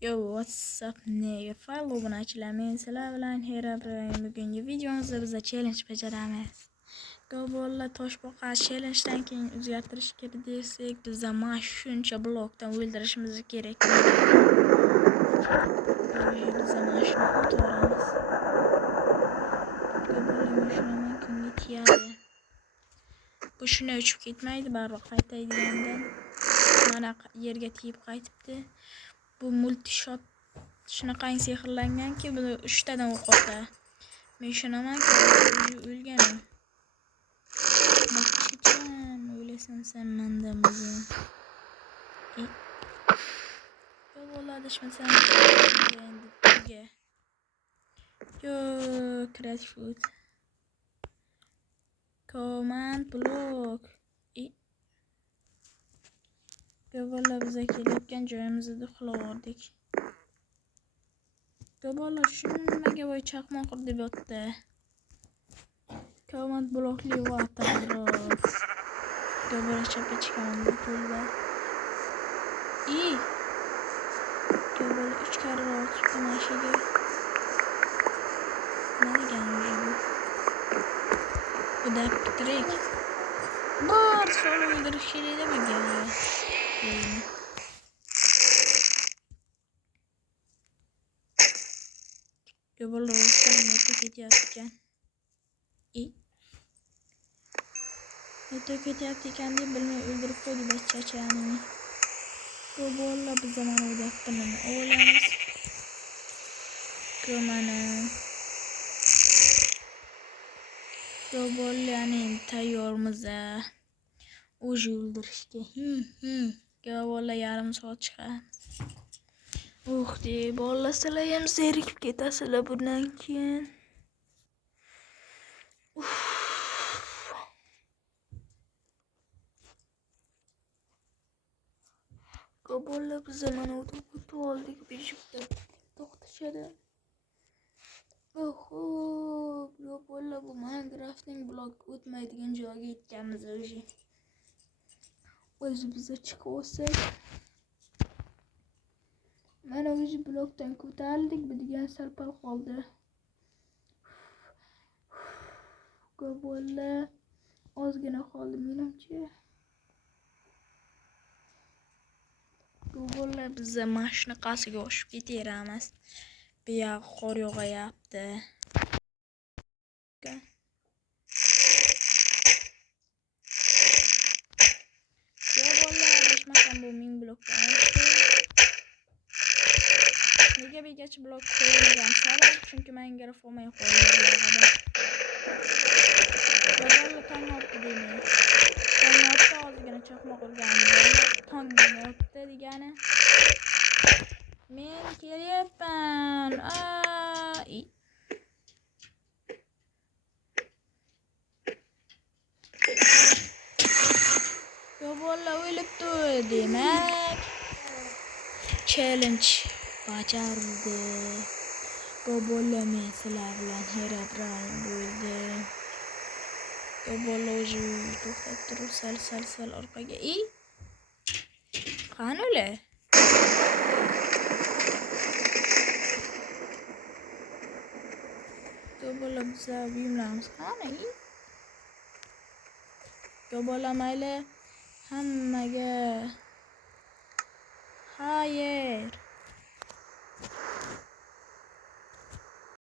Yo, what's up nigga? Fayl obunachilar, men sizlar bilan Herobrine. Bugungi videomizda biz challenge bajaramiz. Go'bolla toshboqa challengedan keyin o'zgartirish kerak desak, bizga mana shuncha blokdan o'ldirishimiz kerak. Bizga mana shuni o'tiramiz. Go'bolla mashinaman kimga tiyadi? Bu shuna uchib ketmaydi, baribir qaytaydigandan. Mana yerga tiyib qaytibdi. Bu multishot shunaqangi sehrlanganki, buni 3 tadan o'q otadi. Men ishonamanki, o'lganim. Bakchicham, o'ylasam sen mendan bugun. Bo'ladi, ishmasam endi. Yo, creative food. Command block. Go'bolla biza kelayotgan joyimizda uxlavordik. Go'bolla shunga voy chaqmoq deb yotdi. Command blockli atrof. Go'bolla chapga chiqamdi pulda. Go'bolla 3 karra o'tibdi mashiga. Nima degani bu? Bu daptrik. Bor soni o'ldirish kerak demagan. Go'bolla o'tib ketyapti. O'tib ketyapti ekan deb bilmay o'ldirib qo'ydi bachchachani. Go'bolla biz zamon o'yapti mana olamiz. Mana Go'bollani tayyormiz. O'zi o'ldirishga. Go'bolla yarim soat chiqamiz. Bolla sizlar ham zerikib ketasizlar bundan keyin. Go'bolla biz mana o'tib oldik, beshikda to'xtashadi. Go'bolla bu Minecraftning blok o'tmaydigan joyga yetganmiz o'zi. O'zi biza chiqib olsak. Mana o'zi blokdan ko'tarildik, bidigan salpal qoldi. Go'bolla ozgina qoldi menimcha. Go'bolla biz mana shunaqasiga oshib ketaveramiz. Bu yoq qor yog'ayapti. Go'bolla adashmasam bu ming blokdan oshdi. Nega begachi blok qo'ymagan? Sabab chunki menga olmay qo'yildi. Go'bolla tong otdi deyman. Tong otdi, ozgina chaqmoq urgani. Tong otdi degani. Men kelyapman. Go'bolla o'libdi, demak. Challenge bajarildi. Go'bolla men sizlar bilan Herobrine bo'ldi. Go'bolla o'zi to'xtab turib sal orqaga. Qani ular? Go'bolla biza buyumlarimiz qani? Go'bolla mayli hammaga xayr.